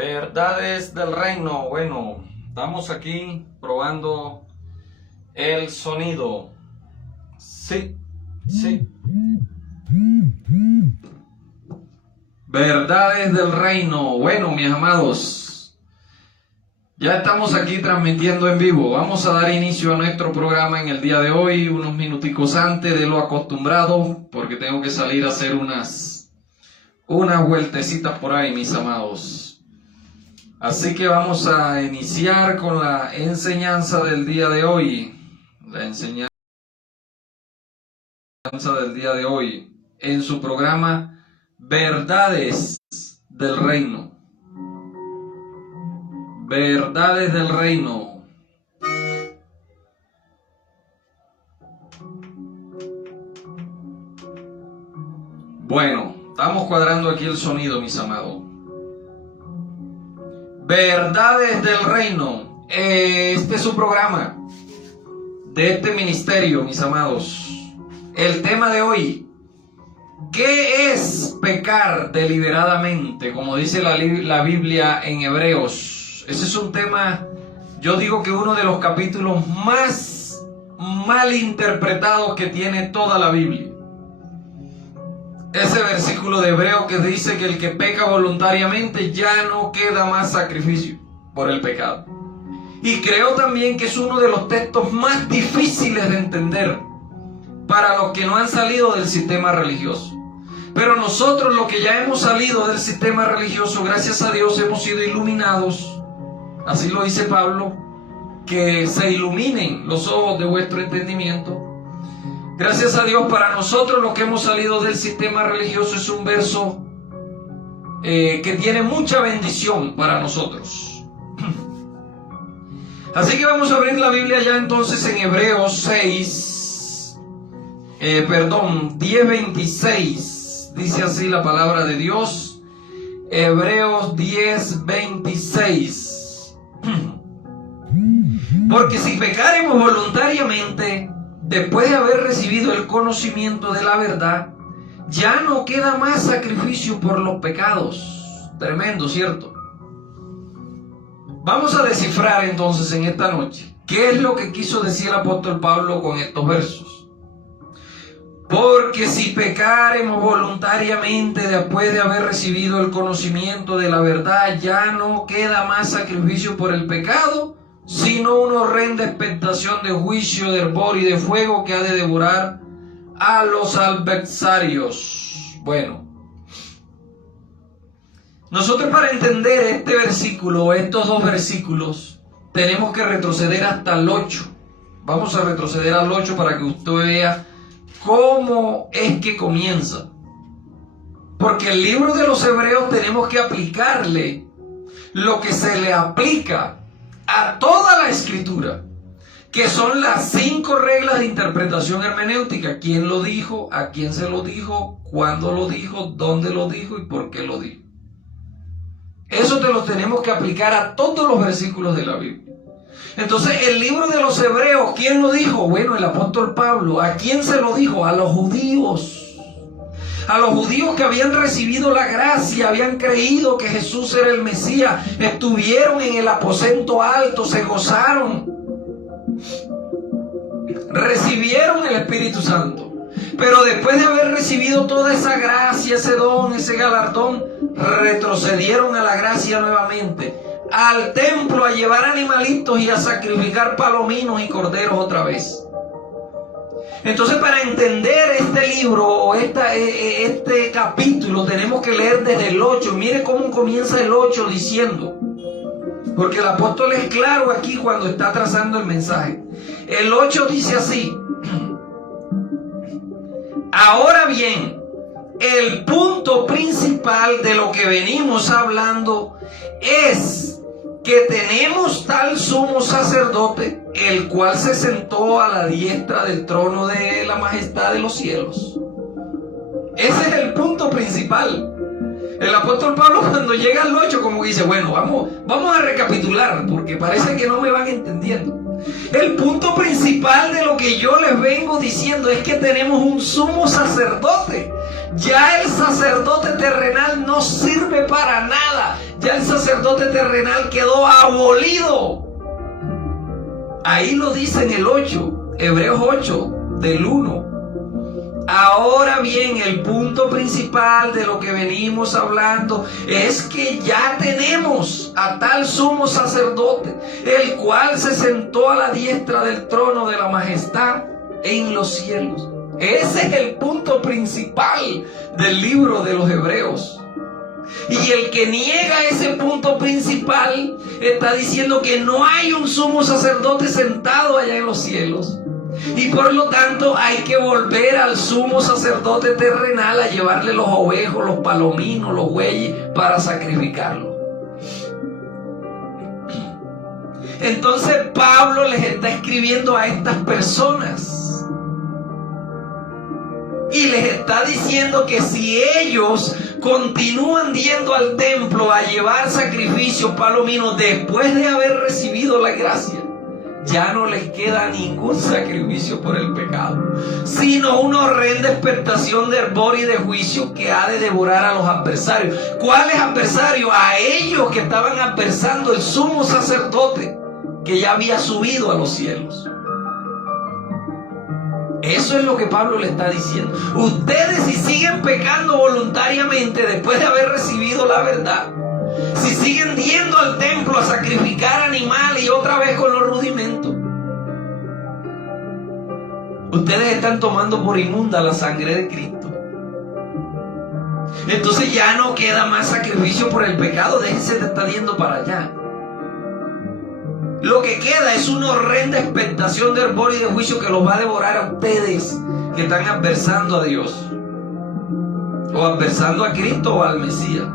Verdades del reino. Bueno, estamos aquí probando el sonido. Sí. Verdades del reino. Bueno, mis amados, ya estamos aquí transmitiendo en vivo. Vamos a dar inicio a nuestro programa en el día de hoy, unos minuticos antes de lo acostumbrado, porque tengo que salir a hacer unas vueltecitas por ahí, mis amados. Así que vamos a iniciar con la enseñanza del día de hoy. La enseñanza del día de hoy en su programa Verdades del Reino. Verdades del Reino. Bueno, estamos cuadrando aquí el sonido, mis amados. Verdades del Reino. Este es su programa de este ministerio, mis amados. El tema de hoy: ¿qué es pecar deliberadamente? Como dice la Biblia en Hebreos. Ese es un tema, yo digo que uno de los capítulos más mal interpretados que tiene toda la Biblia. Ese versículo de Hebreos que dice que el que peca voluntariamente ya no queda más sacrificio por el pecado. Y creo también que es uno de los textos más difíciles de entender para los que no han salido del sistema religioso. Pero nosotros, los que ya hemos salido del sistema religioso, gracias a Dios hemos sido iluminados. Así lo dice Pablo, que se iluminen los ojos de vuestro entendimiento. Gracias a Dios, para nosotros los que hemos salido del sistema religioso es un verso que tiene mucha bendición para nosotros. Así que vamos a abrir la Biblia ya entonces en Hebreos 10:26. Dice así la palabra de Dios. Hebreos 10:26. Porque si pecaremos voluntariamente, después de haber recibido el conocimiento de la verdad, ya no queda más sacrificio por los pecados. Tremendo, ¿cierto? Vamos a descifrar entonces en esta noche qué es lo que quiso decir el apóstol Pablo con estos versos. Porque si pecaremos voluntariamente después de haber recibido el conocimiento de la verdad, ya no queda más sacrificio por el pecado, sino una horrenda expectación de juicio, de hervor y de fuego que ha de devorar a los adversarios. Bueno, nosotros para entender este versículo, estos dos versículos, tenemos que retroceder hasta el 8. Vamos a retroceder al 8 para que usted vea cómo es que comienza. Porque el libro de los Hebreos tenemos que aplicarle lo que se le aplica a toda la escritura, que son las 5 reglas de interpretación hermenéutica. ¿Quién lo dijo? ¿A quién se lo dijo? ¿Cuándo lo dijo? ¿Dónde lo dijo? ¿Y por qué lo dijo? Eso te lo tenemos que aplicar a todos los versículos de la Biblia. Entonces, el libro de los Hebreos, ¿quién lo dijo? Bueno, el apóstol Pablo. ¿A quién se lo dijo? A los judíos. A los judíos que habían recibido la gracia, habían creído que Jesús era el Mesías, estuvieron en el aposento alto, se gozaron, recibieron el Espíritu Santo. Pero después de haber recibido toda esa gracia, ese don, ese galardón, retrocedieron a la gracia nuevamente, al templo a llevar animalitos y a sacrificar palominos y corderos otra vez. Entonces, para entender este libro o este capítulo, tenemos que leer desde el 8. Mire cómo comienza el 8 diciendo, porque el apóstol es claro aquí cuando está trazando el mensaje. El 8 dice así: ahora bien, el punto principal de lo que venimos hablando es que tenemos tal sumo sacerdote, el cual se sentó a la diestra del trono de la majestad de los cielos. Ese es el punto principal. El apóstol Pablo, cuando llega al 8, como que dice, bueno, vamos a recapitular, porque parece que no me van entendiendo. El punto principal de lo que yo les vengo diciendo es que tenemos un sumo sacerdote. Ya el sacerdote terrenal no sirve para nada. Ya Ya el sacerdote terrenal quedó abolido. Ahí lo dice en el 8, Hebreos 8, del 1. Ahora bien, el punto principal de lo que venimos hablando es que ya tenemos a tal sumo sacerdote, el cual se sentó a la diestra del trono de la majestad en los cielos. Ese es el punto principal del libro de los Hebreos. Y el que niega ese punto principal está diciendo que no hay un sumo sacerdote sentado allá en los cielos. Y por lo tanto hay que volver al sumo sacerdote terrenal a llevarle los ovejos, los palominos, los bueyes para sacrificarlo. Entonces Pablo les está escribiendo a estas personas y les está diciendo que si ellos continúan yendo al templo a llevar sacrificios palominos después de haber recibido la gracia, ya no les queda ningún sacrificio por el pecado, sino una horrenda expectación de hervor y de juicio que ha de devorar a los adversarios. ¿Cuáles adversarios? A ellos que estaban adversando el sumo sacerdote que ya había subido a los cielos. Eso es lo que Pablo le está diciendo. Ustedes, si siguen pecando voluntariamente después de haber recibido la verdad, si siguen yendo al templo a sacrificar animales y otra vez con los rudimentos, ustedes están tomando por inmunda la sangre de Cristo. Entonces ya no queda más sacrificio por el pecado. Déjense de estar yendo para allá. Lo que queda es una horrenda expectación de hervor y de juicio que los va a devorar a ustedes que están adversando a Dios, o adversando a Cristo o al Mesías.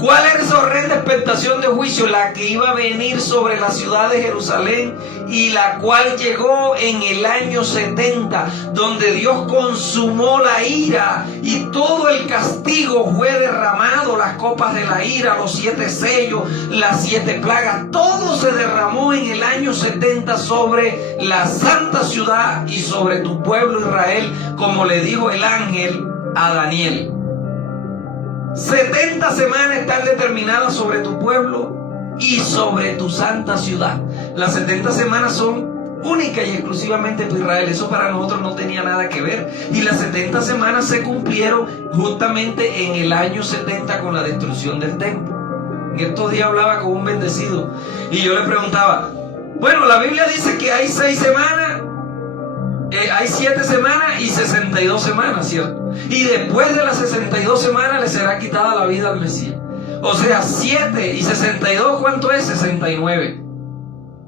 ¿Cuál era esa horrenda expectación de juicio? La que iba a venir sobre la ciudad de Jerusalén y la cual llegó en el año 70, donde Dios consumó la ira y todo el castigo fue derramado, las copas de la ira, los 7 sellos, las 7 plagas, todo se derramó en el año 70 sobre la santa ciudad y sobre tu pueblo Israel, como le dijo el ángel a Daniel. 70 semanas están determinadas sobre tu pueblo y sobre tu santa ciudad. Las 70 semanas son únicas y exclusivamente para Israel. Eso para nosotros no tenía nada que ver. Y las 70 semanas se cumplieron justamente en el año 70 con la destrucción del templo. En estos días hablaba con un bendecido y yo le preguntaba, bueno, la Biblia dice que hay 6 semanas, hay 7 semanas y 62 semanas, ¿cierto? Y después de las 62 semanas le será quitada la vida al Mesías. O sea, 7 y 62, ¿cuánto es? 69.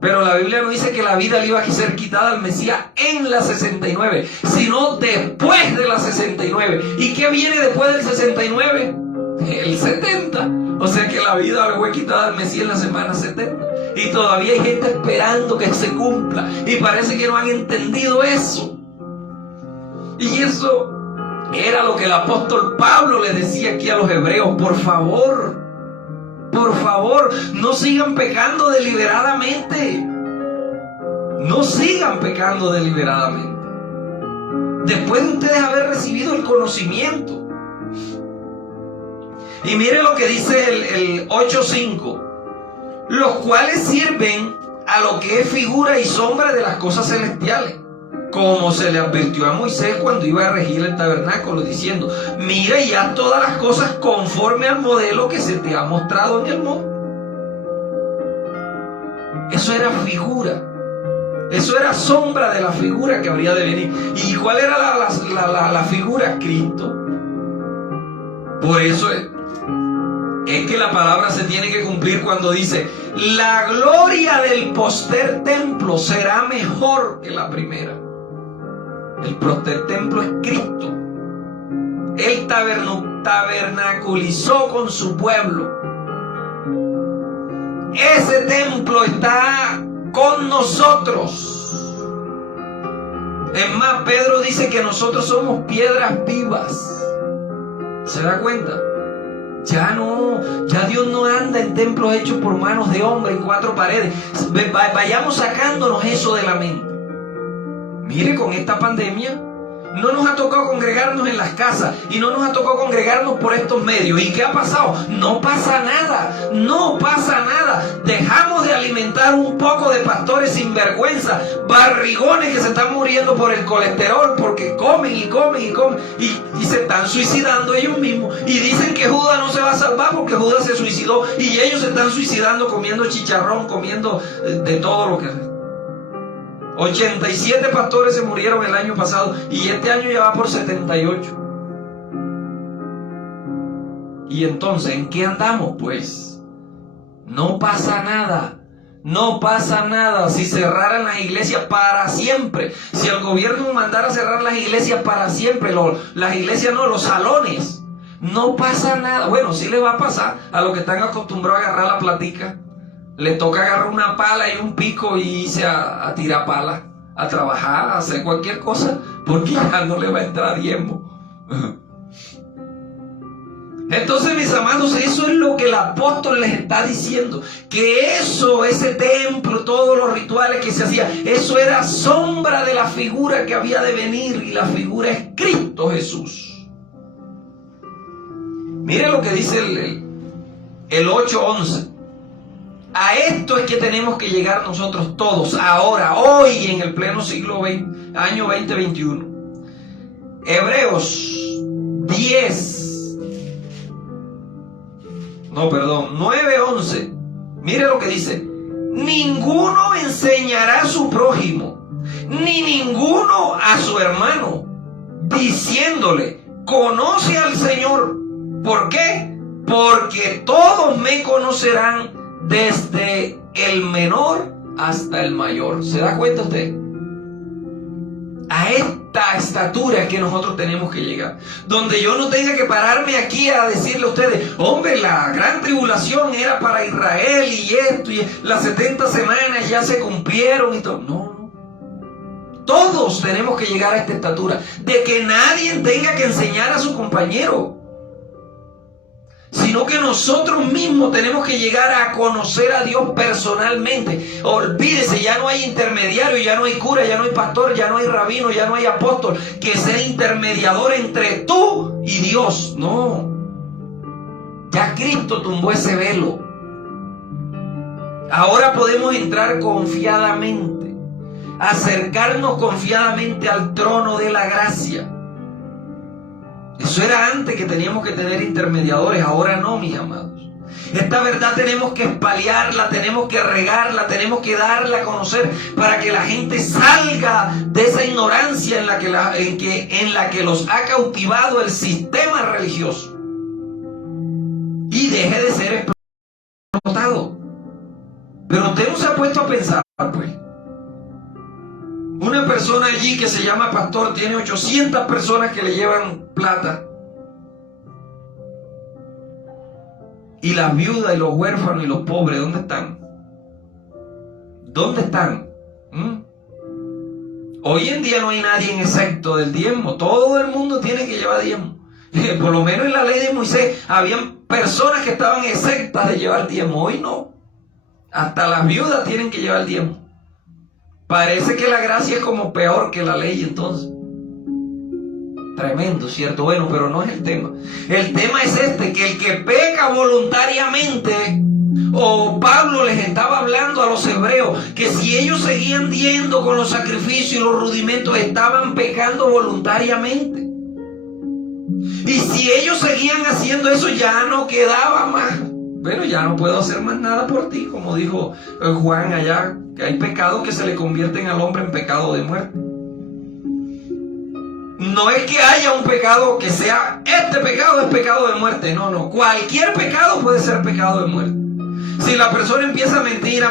Pero la Biblia no dice que la vida le iba a ser quitada al Mesías en las 69, sino después de las 69. ¿Y qué viene después del 69? El 70. O sea que la vida le fue quitada al Mesías en la semana 70. Y todavía hay gente esperando que se cumpla. Y parece que no han entendido eso. Y eso era lo que el apóstol Pablo le decía aquí a los hebreos. Por favor, no sigan pecando deliberadamente. No sigan pecando deliberadamente. Después de ustedes haber recibido el conocimiento. Y mire lo que dice el 8:5. Los cuales sirven a lo que es figura y sombra de las cosas celestiales, como se le advirtió a Moisés cuando iba a regir el tabernáculo, diciendo, mira y haz todas las cosas conforme al modelo que se te ha mostrado en el monte. Eso era figura. Eso era sombra de la figura que habría de venir. ¿Y cuál era la figura? Cristo. Por eso es que la palabra se tiene que cumplir cuando dice, la gloria del postrer templo será mejor que la primera. El postrer templo es Cristo. Él tabernaculizó con su pueblo. Ese templo está con nosotros. Es más, Pedro dice que nosotros somos piedras vivas. ¿Se da cuenta? Ya Dios no anda en templos hechos por manos de hombre en 4 paredes. Vayamos sacándonos eso de la mente. Mire, con esta pandemia, No nos ha tocado congregarnos en las casas y no nos ha tocado congregarnos por estos medios. ¿Y qué ha pasado? No pasa nada, no pasa nada. Dejamos de alimentar un poco de pastores sinvergüenza, barrigones que se están muriendo por el colesterol porque comen y comen y comen y se están suicidando ellos mismos. Y dicen que Judas no se va a salvar porque Judas se suicidó y ellos se están suicidando comiendo chicharrón, comiendo de todo lo que... 87 pastores se murieron el año pasado y este año ya va por 78. Y entonces, ¿en qué andamos? Pues no pasa nada. No pasa nada si cerraran las iglesias para siempre. Si el gobierno mandara a cerrar las iglesias para siempre, las iglesias no, los salones, no pasa nada. Bueno, sí le va a pasar a los que están acostumbrados a agarrar la platica. Le toca agarrar una pala y un pico y irse a tirar pala, a trabajar, a hacer cualquier cosa, porque ya no le va a entrar diezmo. Entonces, mis amados, eso es lo que el apóstol les está diciendo, que eso, ese templo, todos los rituales que se hacían, eso era sombra de la figura que había de venir, y la figura es Cristo Jesús. Mire lo que dice el 8:11. A esto es que tenemos que llegar nosotros todos, ahora, hoy, en el pleno siglo XX, año 2021. Hebreos 9:11. Mire lo que dice. Ninguno enseñará a su prójimo, ni ninguno a su hermano, diciéndole, conoce al Señor. ¿Por qué? Porque todos me conocerán, desde el menor hasta el mayor. ¿Se da cuenta usted? A esta estatura que nosotros tenemos que llegar, donde yo no tenga que pararme aquí a decirle a ustedes, hombre, la gran tribulación era para Israel y esto, y las 70 semanas ya se cumplieron y todo. No. Todos tenemos que llegar a esta estatura, de que nadie tenga que enseñar a su compañero, sino que nosotros mismos tenemos que llegar a conocer a Dios personalmente. Olvídese, ya no hay intermediario, ya no hay cura, ya no hay pastor, ya no hay rabino, ya no hay apóstol que sea intermediador entre tú y Dios. No, ya Cristo tumbó ese velo. Ahora podemos entrar confiadamente, acercarnos confiadamente al trono de la gracia. Eso era antes, que teníamos que tener intermediadores, ahora no, mis amados. Esta verdad tenemos que espaliarla, tenemos que regarla, tenemos que darla a conocer para que la gente salga de esa ignorancia en la que los ha cautivado el sistema religioso y deje de ser explotado. Pero usted no se ha puesto a pensar, pues. Una persona allí que se llama pastor tiene 800 personas que le llevan plata. Y las viudas y los huérfanos y los pobres, ¿dónde están? ¿Dónde están? Hoy en día no hay nadie excepto del diezmo. Todo el mundo tiene que llevar diezmo. Por lo menos en la ley de Moisés habían personas que estaban exentas de llevar diezmo. Hoy no. Hasta las viudas tienen que llevar diezmo. Parece que la gracia es como peor que la ley, entonces. Tremendo, ¿cierto? Bueno, pero no es el tema. El tema es que el que peca voluntariamente, o Pablo les estaba hablando a los hebreos, que si ellos seguían yendo con los sacrificios y los rudimentos, estaban pecando voluntariamente. Y si ellos seguían haciendo eso, ya no quedaba más. Bueno, ya no puedo hacer más nada por ti, como dijo Juan allá, que hay pecados que se le convierten al hombre en pecado de muerte. No es que haya un pecado que sea, este pecado es pecado de muerte. No, cualquier pecado puede ser pecado de muerte. Si la persona empieza a mentir,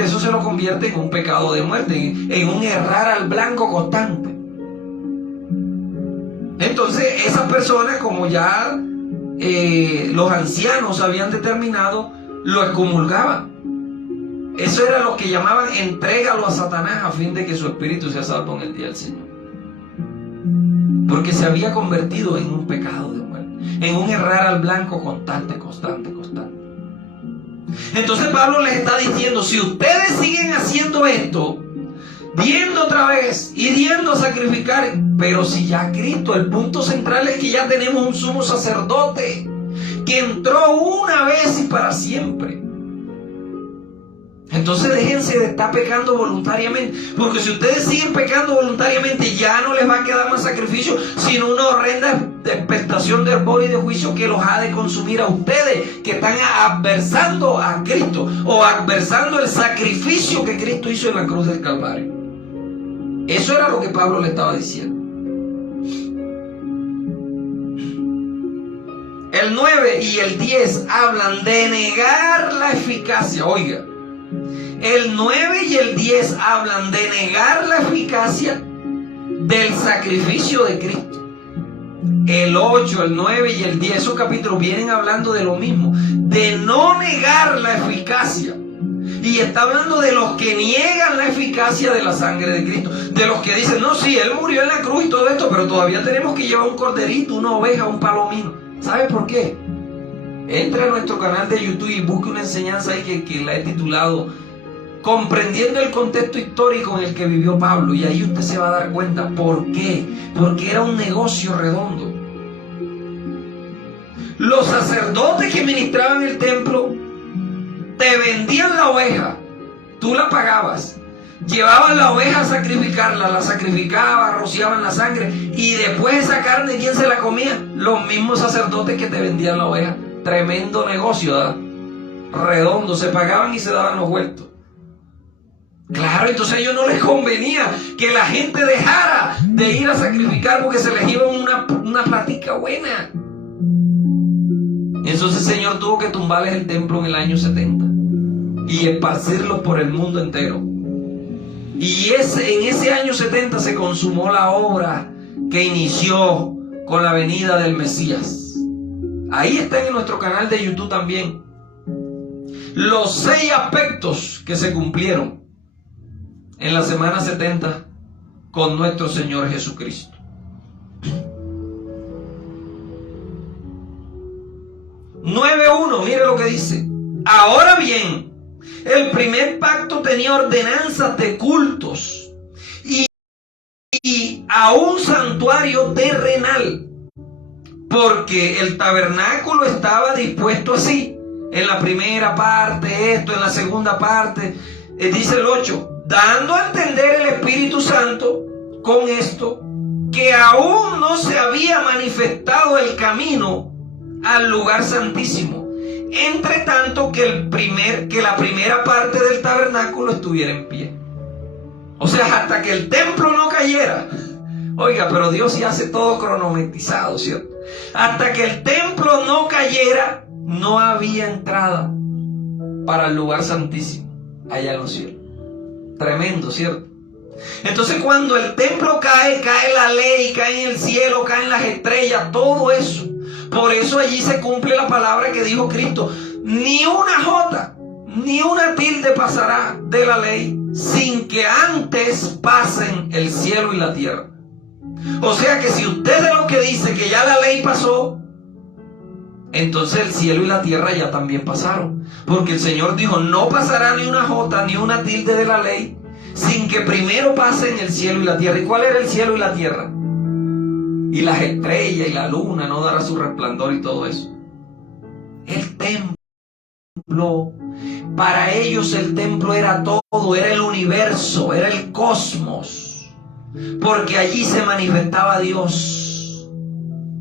eso se lo convierte en un pecado de muerte, en un errar al blanco constante. Entonces, esas personas, como ya los ancianos habían determinado, lo excomulgaban. Eso era lo que llamaban entrégalo a Satanás a fin de que su espíritu sea salvo en el día del Señor. Porque se había convertido en un pecado de muerte, en un errar al blanco constante. Entonces Pablo les está diciendo, si ustedes siguen haciendo esto, Yendo otra vez y yendo a sacrificar. Pero si ya Cristo, el punto central es que ya tenemos un sumo sacerdote que entró una vez y para siempre. Entonces déjense de estar pecando voluntariamente, porque si ustedes siguen pecando voluntariamente ya no les va a quedar más sacrificio, sino una horrenda expectación de hervor y de juicio que los ha de consumir a ustedes, que están adversando a Cristo o adversando el sacrificio que Cristo hizo en la cruz del Calvario. Eso era lo que Pablo le estaba diciendo. El 9 y el 10 hablan de negar la eficacia. Oiga, el 9 y el 10 hablan de negar la eficacia del sacrificio de Cristo. El 8, el 9 y el 10, esos capítulos vienen hablando de lo mismo, de no negar la eficacia. Y está hablando de los que niegan la eficacia de la sangre de Cristo, de los que dicen, no, sí, Él murió en la cruz y todo esto, pero todavía tenemos que llevar un corderito, una oveja, un palomino. ¿Sabe por qué? Entre a nuestro canal de YouTube y busque una enseñanza ahí que la he titulado Comprendiendo el contexto histórico en el que vivió Pablo, y ahí usted se va a dar cuenta por qué. Porque era un negocio redondo. Los sacerdotes que ministraban el templo te vendían la oveja, tú la pagabas, llevaban la oveja a sacrificarla, la sacrificaban, rociaban la sangre, y después esa carne, ¿quién se la comía? Los mismos sacerdotes que te vendían la oveja. Tremendo negocio, ¿verdad? Redondo, se pagaban y se daban los vueltos. Claro, entonces a ellos no les convenía que la gente dejara de ir a sacrificar porque se les iba una platica buena. Entonces el Señor tuvo que tumbarles el templo en el año 70 y esparcirlos por el mundo entero. Y en ese año 70 se consumó la obra que inició con la venida del Mesías. Ahí está en nuestro canal de YouTube también los 6 aspectos que se cumplieron en la semana 70 con nuestro Señor Jesucristo. (9:1) mire lo que dice. Ahora bien, el primer pacto tenía ordenanzas de cultos y a un santuario terrenal, porque el tabernáculo estaba dispuesto así. En la primera parte esto, en la segunda parte, dice el 8, dando a entender el Espíritu Santo con esto, que aún no se había manifestado el camino al lugar santísimo, entre tanto que la primera parte del tabernáculo estuviera en pie. O sea, hasta que el templo no cayera. Oiga, pero Dios sí hace todo cronometrizado, ¿cierto? Hasta que el templo no cayera, no había entrada para el lugar santísimo allá en los cielos. Tremendo, ¿cierto? Entonces cuando el templo cae, cae la ley, cae en el cielo, caen las estrellas, todo eso. Por eso allí se cumple la palabra que dijo Cristo: ni una jota, ni una tilde pasará de la ley sin que antes pasen el cielo y la tierra. O sea que si usted es lo que dice que ya la ley pasó, entonces el cielo y la tierra ya también pasaron. Porque el Señor dijo: no pasará ni una jota ni una tilde de la ley sin que primero pasen el cielo y la tierra. ¿Y cuál era el cielo y la tierra? Y las estrellas y la luna no dará su resplandor y todo eso. El templo, para ellos el templo era todo, era el universo, era el cosmos, porque allí se manifestaba Dios.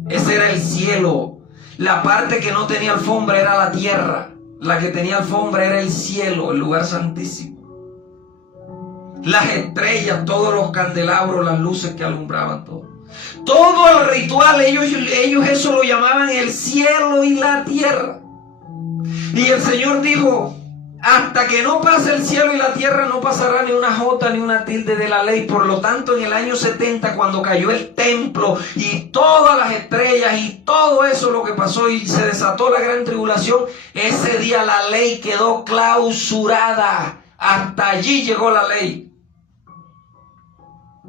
Ese era el cielo. La parte que no tenía alfombra era la tierra, la que tenía alfombra era el cielo, el lugar santísimo. Las estrellas, todos los candelabros, las luces que alumbraban todo. Todo el ritual, ellos eso lo llamaban el cielo y la tierra. Y el Señor dijo: hasta que no pase el cielo y la tierra no pasará ni una jota ni una tilde de la ley. Por lo tanto, en el año 70, cuando cayó el templo y todas las estrellas y todo eso lo que pasó y se desató la gran tribulación, ese día la ley quedó clausurada. Hasta allí llegó la ley.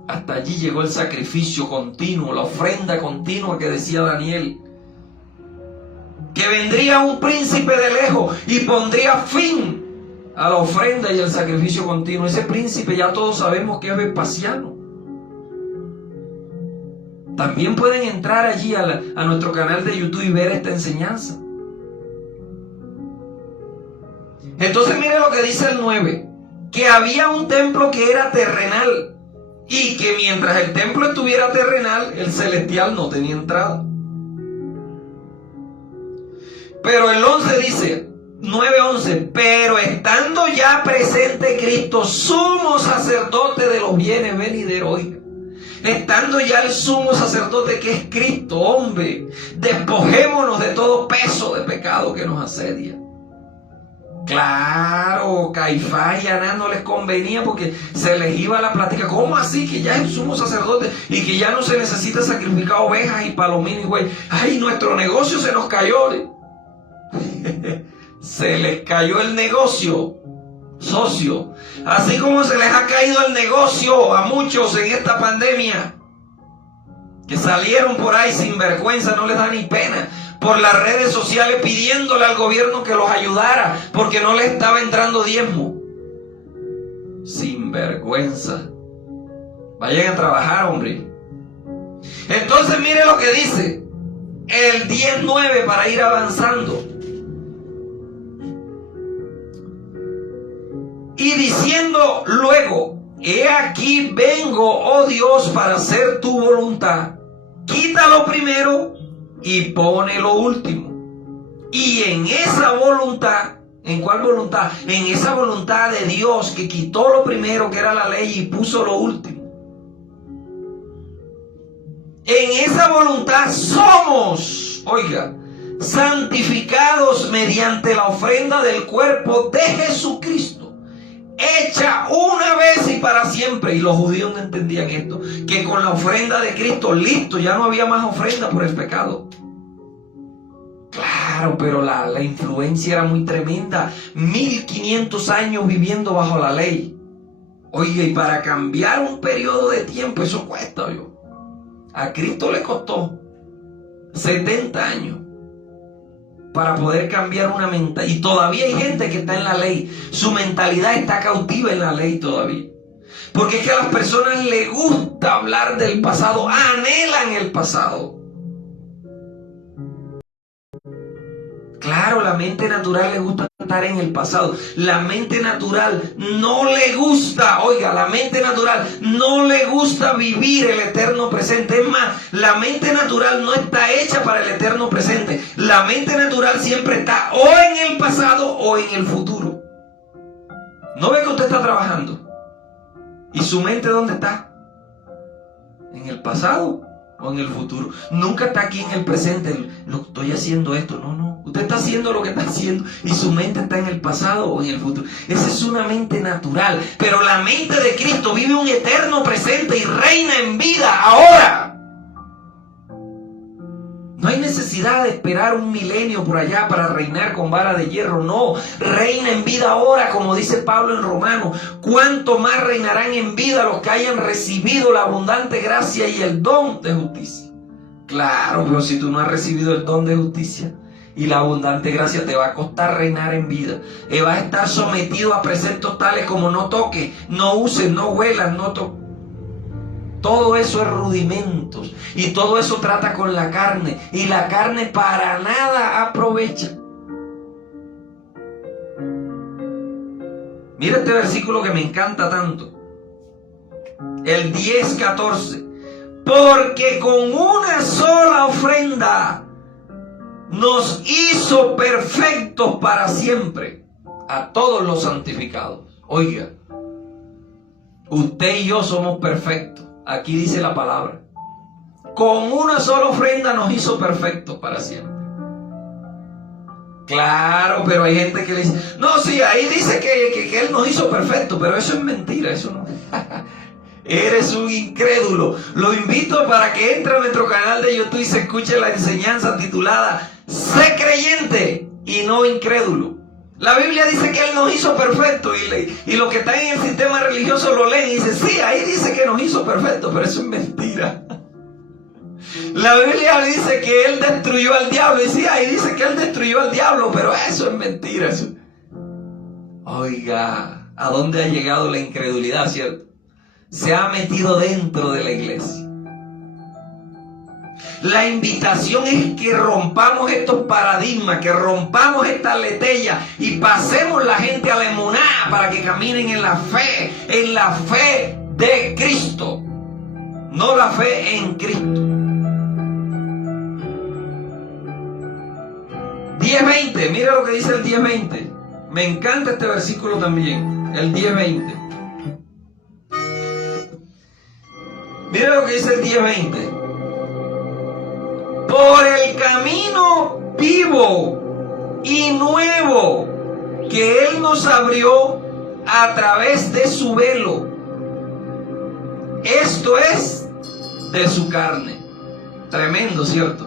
Hasta allí llegó el sacrificio continuo, la ofrenda continua que decía Daniel. Que vendría un príncipe de lejos y pondría fin a la ofrenda y al sacrificio continuo. Ese príncipe ya todos sabemos que es Vespasiano. También pueden entrar allí a nuestro canal de YouTube y ver esta enseñanza. Entonces mire lo que dice el 9, que había un templo que era terrenal y que mientras el templo estuviera terrenal, el celestial no tenía entrada. Pero el 11 dice, 9:11, pero estando ya presente Cristo, sumo sacerdote de los bienes venideros, oiga, estando ya el sumo sacerdote que es Cristo, hombre, despojémonos de todo peso de pecado que nos asedia. Claro, Caifás y Anás no les convenía porque se les iba la plática. ¿Cómo así que ya es el sumo sacerdote y que ya no se necesita sacrificar ovejas y palomines y güey? Ay, nuestro negocio se nos cayó. Se les cayó el negocio, socio. Así como se les ha caído el negocio a muchos en esta pandemia, que salieron por ahí sin vergüenza, no les da ni pena, por las redes sociales pidiéndole al gobierno que los ayudara porque no les estaba entrando diezmo. Sin vergüenza. Vayan a trabajar, hombre. Entonces mire lo que dice el 10:9 para ir avanzando. Y diciendo luego, he aquí vengo, oh Dios, para hacer tu voluntad. Quita lo primero y pone lo último. Y en esa voluntad, ¿en cuál voluntad? En esa voluntad de Dios que quitó lo primero, que era la ley, y puso lo último. En esa voluntad somos, oiga, santificados mediante la ofrenda del cuerpo de Jesucristo, hecha una vez y para siempre. Y los judíos no entendían esto, que con la ofrenda de Cristo, listo, ya no había más ofrenda por el pecado. Claro, pero la influencia era muy tremenda. 1500 años viviendo bajo la ley. Oiga, y para cambiar un periodo de tiempo, eso cuesta, yo. A Cristo le costó 70 años para poder cambiar una mentalidad. Y todavía hay gente que está en la ley. Su mentalidad está cautiva en la ley todavía. Porque es que a las personas les gusta hablar del pasado, anhelan el pasado. Claro, la mente natural le gusta estar en el pasado. La mente natural no le gusta, oiga, la mente natural no le gusta vivir el eterno presente. Es más, la mente natural no está hecha para el eterno presente. La mente natural siempre está o en el pasado o en el futuro. ¿No ve que usted está trabajando? ¿Y su mente dónde está? ¿En el pasado o en el futuro? Nunca está aquí en el presente. Lo estoy haciendo esto. No, no. Usted está haciendo lo que está haciendo y su mente está en el pasado o en el futuro. Esa es una mente natural. Pero la mente de Cristo vive un eterno presente y reina en vida ahora. No hay necesidad de esperar un milenio por allá para reinar con vara de hierro. No, reina en vida ahora, como dice Pablo en Romanos. ¿Cuánto más reinarán en vida los que hayan recibido la abundante gracia y el don de justicia? Claro, pero si tú no has recibido el don de justicia y la abundante gracia, te va a costar reinar en vida. Y vas a estar sometido a preceptos tales como no toques, no uses, no huelas, no toques. Todo eso es rudimentos y todo eso trata con la carne y la carne para nada aprovecha. Mira este versículo que me encanta tanto, el 10:14, porque con una sola ofrenda nos hizo perfectos para siempre a todos los santificados. Oiga, usted y yo somos perfectos. Aquí dice la palabra. Con una sola ofrenda nos hizo perfectos para siempre. Claro, pero hay gente que le dice, no, sí, ahí dice que Él nos hizo perfectos, pero eso es mentira, eso no. Eres un incrédulo. Lo invito para que entre a nuestro canal de YouTube y se escuche la enseñanza titulada Sé creyente y no incrédulo. La Biblia dice que Él nos hizo perfectos y los que están en el sistema religioso lo leen y dicen, sí, ahí dice que nos hizo perfectos, pero eso es mentira. La Biblia dice que Él destruyó al diablo y sí, ahí dice que Él destruyó al diablo, pero eso es mentira. Eso. Oiga, ¿a dónde ha llegado la incredulidad, cierto? Se ha metido dentro de la iglesia. La invitación es que rompamos estos paradigmas, que rompamos esta letella y pasemos la gente a la emuná para que caminen en la fe de Cristo, no la fe en Cristo. 10:20, mira lo que dice el 10:20. Me encanta este versículo también, el 10:20. Mira lo que dice el 10:20. Por el camino vivo y nuevo que Él nos abrió a través de su velo, esto es, de su carne. Tremendo, ¿cierto?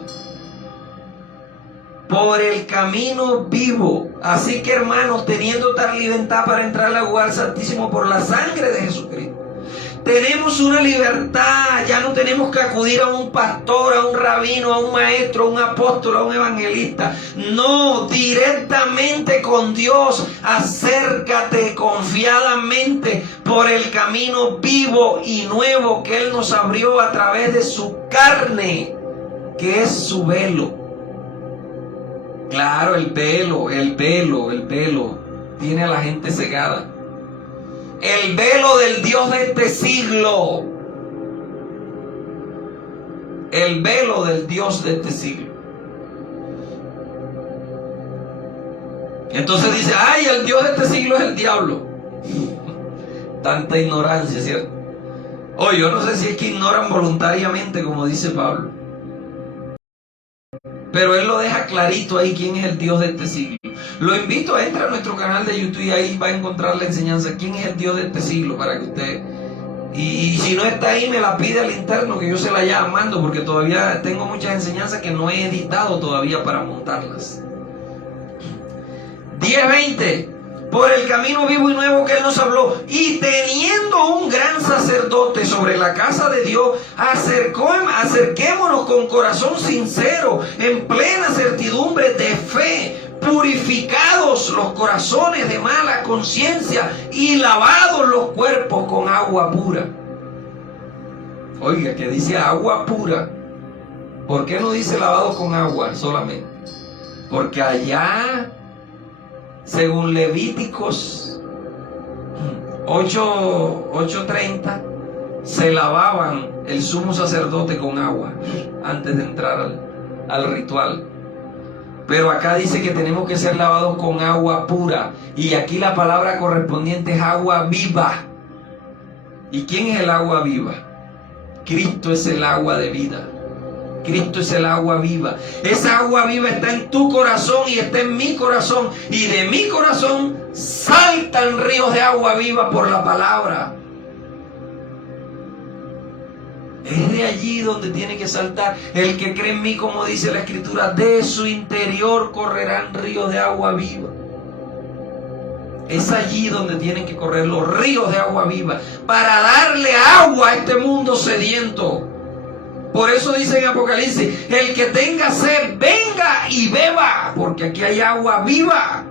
Por el camino vivo. Así que, hermanos, teniendo tal libertad para entrar al lugar santísimo por la sangre de Jesucristo, tenemos una libertad. Ya no tenemos que acudir a un pastor, a un rabino, a un maestro, a un apóstol, a un evangelista. No, directamente con Dios. Acércate confiadamente por el camino vivo y nuevo que Él nos abrió a través de su carne, que es su velo. Claro, el velo tiene a la gente cegada. El velo del Dios de este siglo. El velo del Dios de este siglo. Entonces dice, ay, el Dios de este siglo es el diablo. Tanta ignorancia, ¿cierto? Oye, yo no sé si es que ignoran voluntariamente, como dice Pablo. Pero él lo deja clarito ahí quién es el Dios de este siglo. Lo invito a entrar a nuestro canal de YouTube y ahí va a encontrar la enseñanza. ¿Quién es el Dios de este siglo? Para que usted... Y si no está ahí, me la pide al interno que yo se la vaya mando, porque todavía tengo muchas enseñanzas que no he editado todavía para montarlas. 10:20. Por el camino vivo y nuevo que Él nos habló, y teniendo un gran sacerdote sobre la casa de Dios, acerquémonos con corazón sincero, en plena certidumbre de fe, purificados los corazones de mala conciencia y lavados los cuerpos con agua pura. Oiga, que dice agua pura. ¿Por qué no dice lavados con agua solamente? Porque allá, según Levíticos 8:30, se lavaban el sumo sacerdote con agua antes de entrar al ritual. Pero acá dice que tenemos que ser lavados con agua pura. Y aquí la palabra correspondiente es agua viva. ¿Y quién es el agua viva? Cristo es el agua de vida. Cristo es el agua viva. Esa agua viva está en tu corazón y está en mi corazón. Y de mi corazón saltan ríos de agua viva por la palabra. Es de allí donde tiene que saltar. El que cree en mí, como dice la Escritura, de su interior correrán ríos de agua viva. Es allí donde tienen que correr los ríos de agua viva, para darle agua a este mundo sediento. Por eso dice en Apocalipsis, el que tenga sed, venga y beba, porque aquí hay agua viva.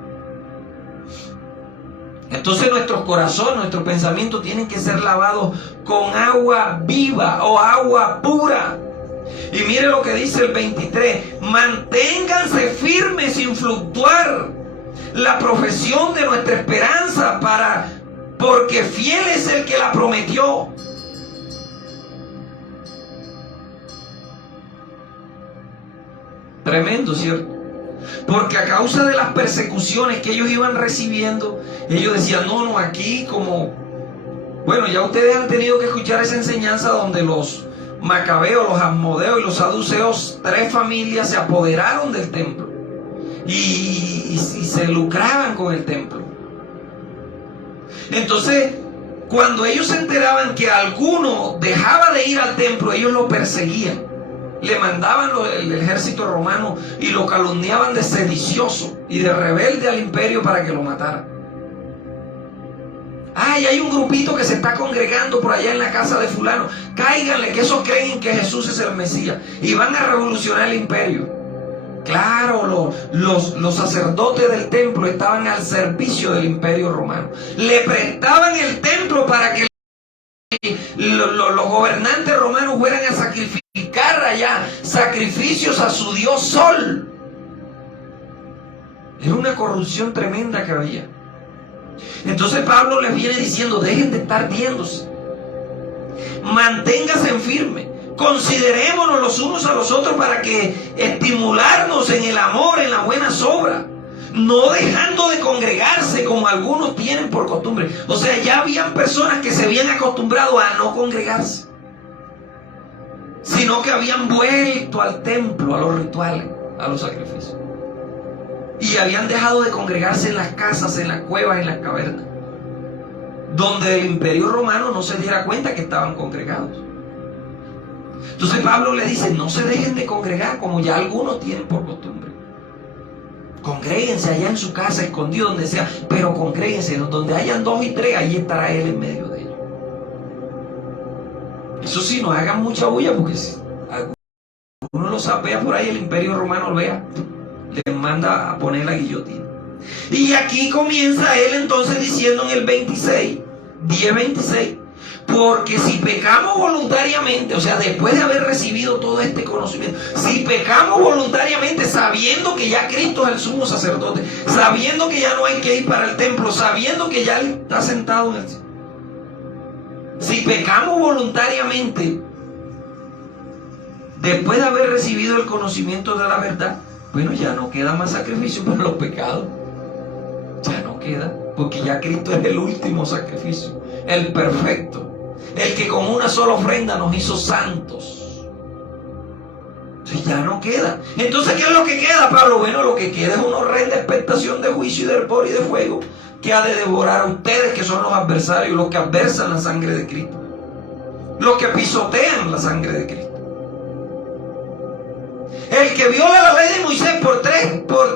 Entonces nuestros corazones, nuestros pensamientos tienen que ser lavados con agua viva o agua pura. Y mire lo que dice el 23, manténganse firmes sin fluctuar la profesión de nuestra esperanza, porque fiel es el que la prometió. Tremendo, ¿cierto? Porque a causa de las persecuciones que ellos iban recibiendo, ellos decían, no, aquí como... Bueno, ya ustedes han tenido que escuchar esa enseñanza donde los macabeos, los asmodeos y los saduceos, 3 familias se apoderaron del templo y se lucraban con el templo. Entonces, cuando ellos se enteraban que alguno dejaba de ir al templo, ellos lo perseguían. Le mandaban el ejército romano y lo calumniaban de sedicioso y de rebelde al imperio para que lo mataran. Ay, hay un grupito que se está congregando por allá en la casa de fulano. Cáiganle, que esos creen que Jesús es el Mesías y van a revolucionar el imperio. Claro, los sacerdotes del templo estaban al servicio del Imperio Romano. Le prestaban el templo para que los gobernantes romanos fueran a sacrificar allá sacrificios a su dios Sol. Era una corrupción tremenda que había. Entonces Pablo les viene diciendo: dejen de estar viéndose, manténganse en firme, considerémonos los unos a los otros para que estimularnos en el amor, en las buenas obras, no dejando de congregarse como algunos tienen por costumbre. O sea, ya habían personas que se habían acostumbrado a no congregarse, sino que habían vuelto al templo, a los rituales, a los sacrificios, y habían dejado de congregarse en las casas, en las cuevas, en las cavernas, donde el Imperio Romano no se diera cuenta que estaban congregados. Entonces Pablo le dice: no se dejen de congregar como ya algunos tienen por costumbre. Congréguense allá en su casa, escondido donde sea, pero congréguense. Donde hayan 2 y 3, ahí estará Él en medio de ellos. Eso sí, no hagan mucha bulla, porque si uno lo sapea por ahí, el Imperio Romano lo vea, le manda a poner la guillotina. Y aquí comienza él entonces diciendo en el 10:26, porque si pecamos voluntariamente, o sea, después de haber recibido todo este conocimiento, si pecamos voluntariamente sabiendo que ya Cristo es el sumo sacerdote, sabiendo que ya no hay que ir para el templo, sabiendo que ya Él está sentado en el cielo, si pecamos voluntariamente después de haber recibido el conocimiento de la verdad, bueno, ya no queda más sacrificio por los pecados. Ya no queda, porque ya Cristo es el último sacrificio, el perfecto, el que con una sola ofrenda nos hizo santos. Entonces ya no queda. Entonces, ¿qué es lo que queda, Pablo? Bueno, lo que queda es una horrenda expectación de juicio y de hervor y de fuego que ha de devorar a ustedes, que son los adversarios, los que adversan la sangre de Cristo, los que pisotean la sangre de Cristo. El que viola la ley de Moisés por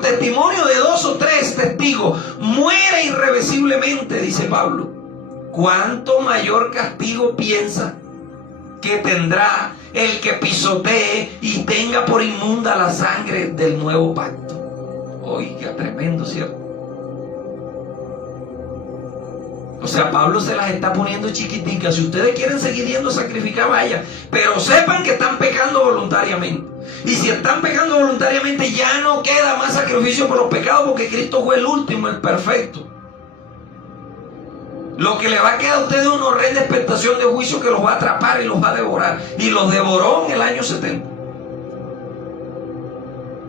testimonio de 2 o 3 testigos muere irreversiblemente, dice Pablo. ¿Cuánto mayor castigo piensa que tendrá el que pisotee y tenga por inmunda la sangre del nuevo pacto? Oiga, tremendo, ¿cierto? O sea, Pablo se las está poniendo chiquiticas. Si ustedes quieren seguir yendo a sacrificar, vaya, pero sepan que están pecando voluntariamente. Y si están pecando voluntariamente, ya no queda más sacrificio por los pecados, porque Cristo fue el último, el perfecto. Lo que le va a quedar a ustedes es una horrenda expectación de juicio que los va a atrapar y los va a devorar. Y los devoró en el año 70.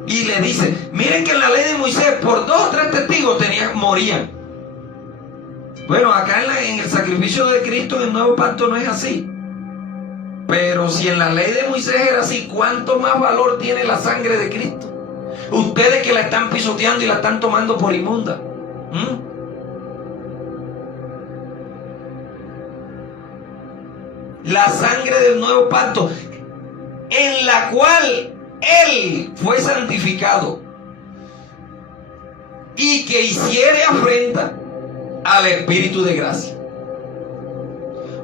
Y le dice: miren que en la ley de Moisés por 2 o 3 testigos morían. Bueno, acá en el sacrificio de Cristo en el nuevo pacto no es así. Pero si en la ley de Moisés era así, ¿cuánto más valor tiene la sangre de Cristo? Ustedes que la están pisoteando y la están tomando por inmunda. La sangre del nuevo pacto, en la cual Él fue santificado y que hiciere afrenta al Espíritu de gracia.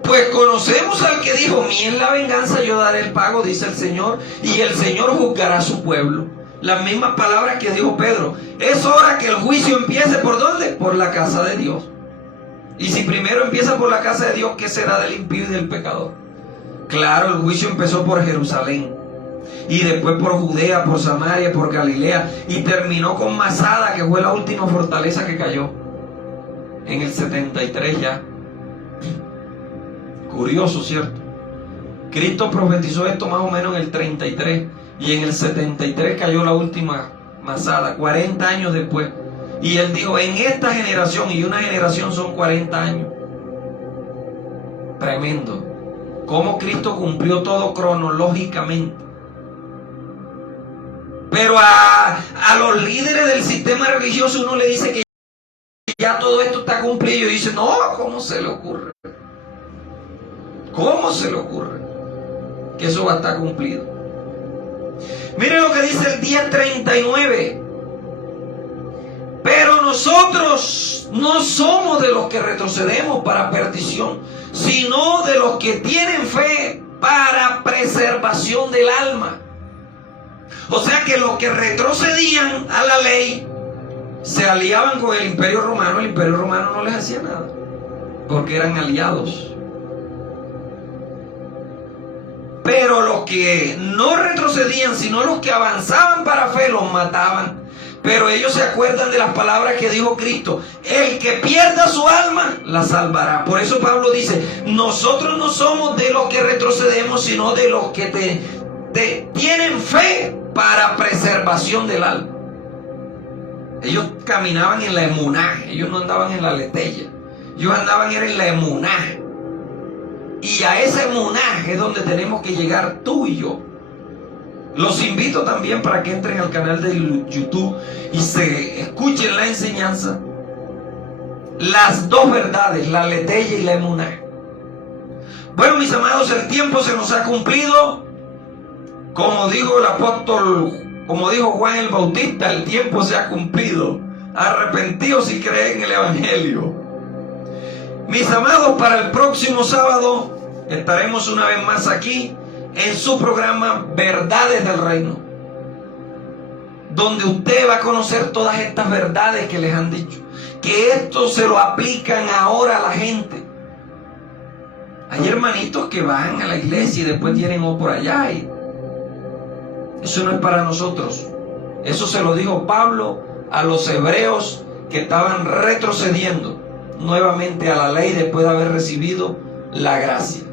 Pues conocemos al que dijo: mía es la venganza, yo daré el pago, dice el Señor, y el Señor juzgará a su pueblo. Las mismas palabras que dijo Pedro. Es hora que el juicio empiece, ¿por dónde? Por la casa de Dios. Y si primero empieza por la casa de Dios, ¿qué será del impío y del pecador? Claro, el juicio empezó por Jerusalén, y después por Judea, por Samaria, por Galilea, y terminó con Masada, que fue la última fortaleza que cayó en el 73 ya. Curioso, ¿cierto? Cristo profetizó esto más o menos en el 33, y en el 73 cayó la última Masada, 40 años después. Y Él dijo: en esta generación, y una generación son 40 años. Tremendo. Cómo Cristo cumplió todo cronológicamente. Pero a los líderes del sistema religioso uno le dice que ya todo esto está cumplido, y dice: no, ¿cómo se le ocurre? ¿Cómo se le ocurre que eso va a estar cumplido? Mire lo que dice el 10:39. Pero nosotros no somos de los que retrocedemos para perdición, sino de los que tienen fe para preservación del alma. O sea que los que retrocedían a la ley se aliaban con el Imperio Romano. El Imperio Romano no les hacía nada, porque eran aliados. Pero los que no retrocedían, sino los que avanzaban para fe, los mataban. Pero ellos se acuerdan de las palabras que dijo Cristo: el que pierda su alma, la salvará. Por eso Pablo dice: nosotros no somos de los que retrocedemos, sino de los que tienen fe para preservación del alma. Ellos caminaban en la emuná, ellos no andaban en la letella. Ellos andaban en la emuná. Y a ese emuná es donde tenemos que llegar tú y yo. Los invito también para que entren al canal de YouTube y se escuchen la enseñanza. Las dos verdades, la letella y la emuná. Bueno, mis amados, el tiempo se nos ha cumplido. Como dijo el apóstol, como dijo Juan el Bautista, el tiempo se ha cumplido. Arrepentidos y creen en el Evangelio. Mis amados, para el próximo sábado estaremos una vez más aquí en su programa Verdades del Reino, donde usted va a conocer todas estas verdades que les han dicho, que esto se lo aplican ahora a la gente. Hay hermanitos que van a la iglesia y después tienen por allá, y eso no es para nosotros. Eso se lo dijo Pablo a los hebreos que estaban retrocediendo nuevamente a la ley después de haber recibido la gracia.